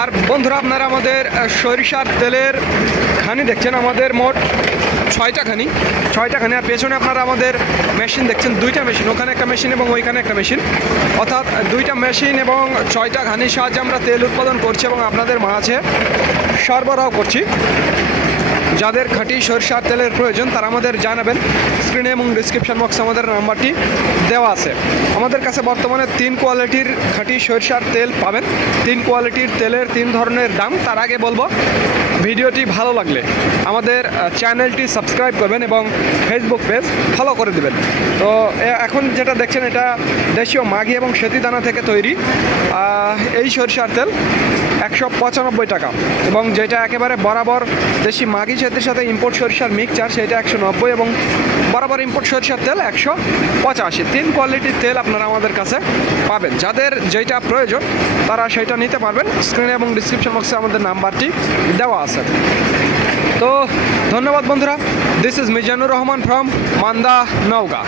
আর বন্ধুরা আপনারা আমাদের সরিষার তেলের খানি দেখছেন, আমাদের মোট ছয়টা খানি আর পেছনে আপনারা আমাদের মেশিন দেখছেন, দুইটা মেশিন, ওখানে একটা মেশিন এবং ওইখানে একটা মেশিন, অর্থাৎ দুইটা মেশিন এবং ছয়টা খানির সাহায্যে আমরা তেল উৎপাদন করছি এবং আপনাদের মাঝে সরবরাহ করছি। যাদের খাঁটি সরিষার তেলের প্রয়োজন তারা আমাদের জানাবেন, স্ক্রিনে এবং ডিসক্রিপশন বক্সে আমাদের নাম্বারটি দেওয়া আছে। আমাদের কাছে বর্তমানে 3 কোয়ালিটির খাঁটি সরিষার তেল পাবেন। 3 কোয়ালিটির তেলের 3 ধরনের দাম। তার আগে বলবো, ভিডিওটি ভালো লাগলে আমাদের চ্যানেলটি সাবস্ক্রাইব করবেন এবং ফেসবুক পেজ ফলো করে দেবেন। তো এখন যেটা দেখছেন এটা দেশীয় মাঘি এবং সেতি দানা থেকে তৈরি এই সরিষার তেল 195 টাকা, এবং যেটা একেবারে বরাবর দেশি মাঘি সেতির সাথে ইম্পোর্ট সরিষার মিক্সচার সেটা 190, এবং বরাবর ইম্পোর্ট সরিষার তেল 185। 3 কোয়ালিটির তেল আপনারা আমাদের কাছে পাবেন। যাদের যেটা প্রয়োজন তারা সেটা নিতে পারবেন। স্ক্রিনে এবং ডিসক্রিপশন বক্সে আমাদের নাম্বারটি দেওয়া আছে। তো ধন্যবাদ বন্ধুরা। This is Mizanur Rahman from Manda, Naogaon.